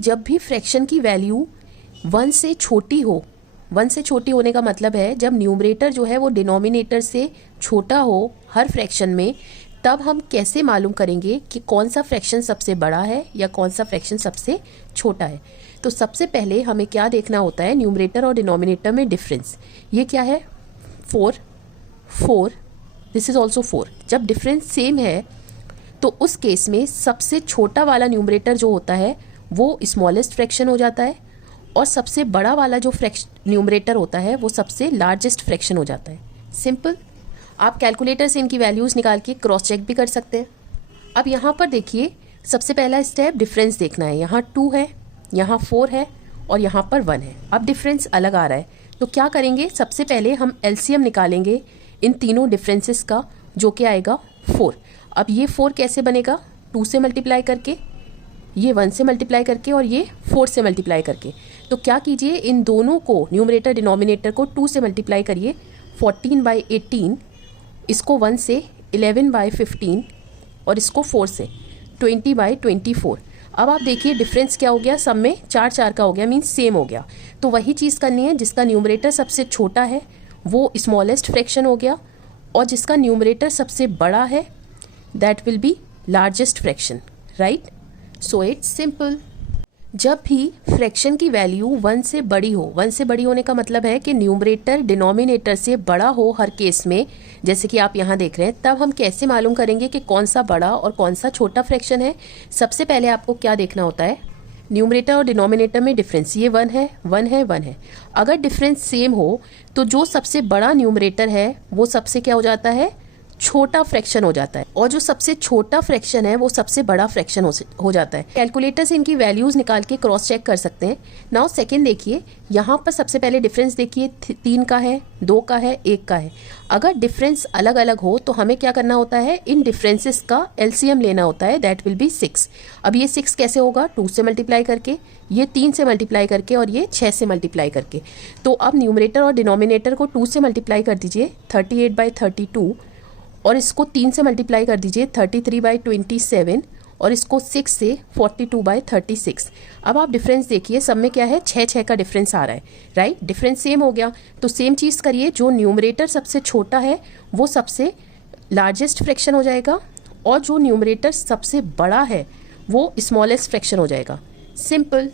जब भी फ्रैक्शन की वैल्यू 1 से छोटी हो, 1 से छोटी होने का मतलब है जब न्यूमरेटर जो है वो डिनोमिनेटर से छोटा हो हर फ्रैक्शन में, तब हम कैसे मालूम करेंगे कि कौन सा फ्रैक्शन सबसे बड़ा है या कौन सा फ्रैक्शन सबसे छोटा है। तो सबसे पहले हमें क्या देखना होता है, न्यूमरेटर और डिनोमिनेटर में डिफरेंस। ये क्या है, 4, दिस इज ऑल्सो 4। जब डिफरेंस सेम है तो उस केस में सबसे छोटा वाला न्यूमरेटर जो होता है वो स्मॉलेस्ट फ्रैक्शन हो जाता है, और सबसे बड़ा वाला जो न्यूमरेटर होता है वो सबसे लार्जेस्ट फ्रैक्शन हो जाता है। सिंपल। आप कैलकुलेटर से इनकी वैल्यूज़ निकाल के क्रॉस चेक भी कर सकते हैं। अब यहाँ पर देखिए, सबसे पहला स्टेप डिफरेंस देखना है। यहाँ 2 है, यहाँ 4 है और यहाँ पर 1 है। अब डिफरेंस अलग आ रहा है तो क्या करेंगे, सबसे पहले हम एलसीएम निकालेंगे इन तीनों डिफरेंसेस का, जो कि आएगा 4। अब ये 4 कैसे बनेगा, 2 से मल्टीप्लाई करके, ये 1 से मल्टीप्लाई करके और ये 4 से मल्टीप्लाई करके। तो क्या कीजिए, इन दोनों को न्यूमरेटर डिनोमिनेटर को 2 से मल्टीप्लाई करिए, 14/18, इसको 1 से 11/15 और इसको 4 से 20/24। अब आप देखिए डिफरेंस क्या हो गया, सब में 4 का हो गया, मीन्स सेम हो गया। तो वही चीज़ करनी है, जिसका न्यूमरेटर सबसे छोटा है वो स्मॉलेस्ट फ्रैक्शन हो गया, और जिसका न्यूमरेटर सबसे बड़ा है that will be largest fraction, right. So it's simple. जब भी फ्रैक्शन की वैल्यू 1 से बड़ी हो, 1 से बड़ी होने का मतलब है कि न्यूमरेटर डिनोमिनेटर से बड़ा हो हर केस में, जैसे कि आप यहाँ देख रहे हैं, तब हम कैसे मालूम करेंगे कि कौन सा बड़ा और कौन सा छोटा फ्रैक्शन है। सबसे पहले आपको क्या देखना होता है, न्यूमरेटर और डिनोमिनेटर में डिफरेंस, ये 1 है, 1 है, 1 है। अगर डिफरेंस सेम हो तो जो सबसे बड़ा न्यूमरेटर है वो सबसे क्या हो जाता है, छोटा फ्रैक्शन हो जाता है, और जो सबसे छोटा फ्रैक्शन है वो सबसे बड़ा फ्रैक्शन हो जाता है। कैलकुलेटर से इनकी वैल्यूज निकाल के क्रॉस चेक कर सकते हैं। नाउ सेकंड देखिए, यहाँ पर सबसे पहले डिफरेंस देखिए, 3 का है, 2 का है, 1 का है। अगर डिफरेंस अलग अलग हो तो हमें क्या करना होता है, इन डिफरेंसेस का एलसीएम लेना होता है, दैट विल बी 6। अब ये 6 कैसे होगा, 2 से मल्टीप्लाई करके, ये 3 से मल्टीप्लाई करके और ये 6 से मल्टीप्लाई करके। तो अब न्यूमरेटर और डिनोमिनेटर को 2 से मल्टीप्लाई कर दीजिए, 38/32, और इसको 3 से मल्टीप्लाई कर दीजिए, 33/27, और इसको 6 से 42/36। अब आप डिफरेंस देखिए, सब में क्या है, 6 का डिफरेंस आ रहा है, राइट। डिफरेंस सेम हो गया तो सेम चीज़ करिए, जो न्यूमरेटर सबसे छोटा है वो सबसे लार्जेस्ट फ्रैक्शन हो जाएगा, और जो न्यूमरेटर सबसे बड़ा है वो स्मॉलेस्ट फ्रैक्शन हो जाएगा। सिंपल।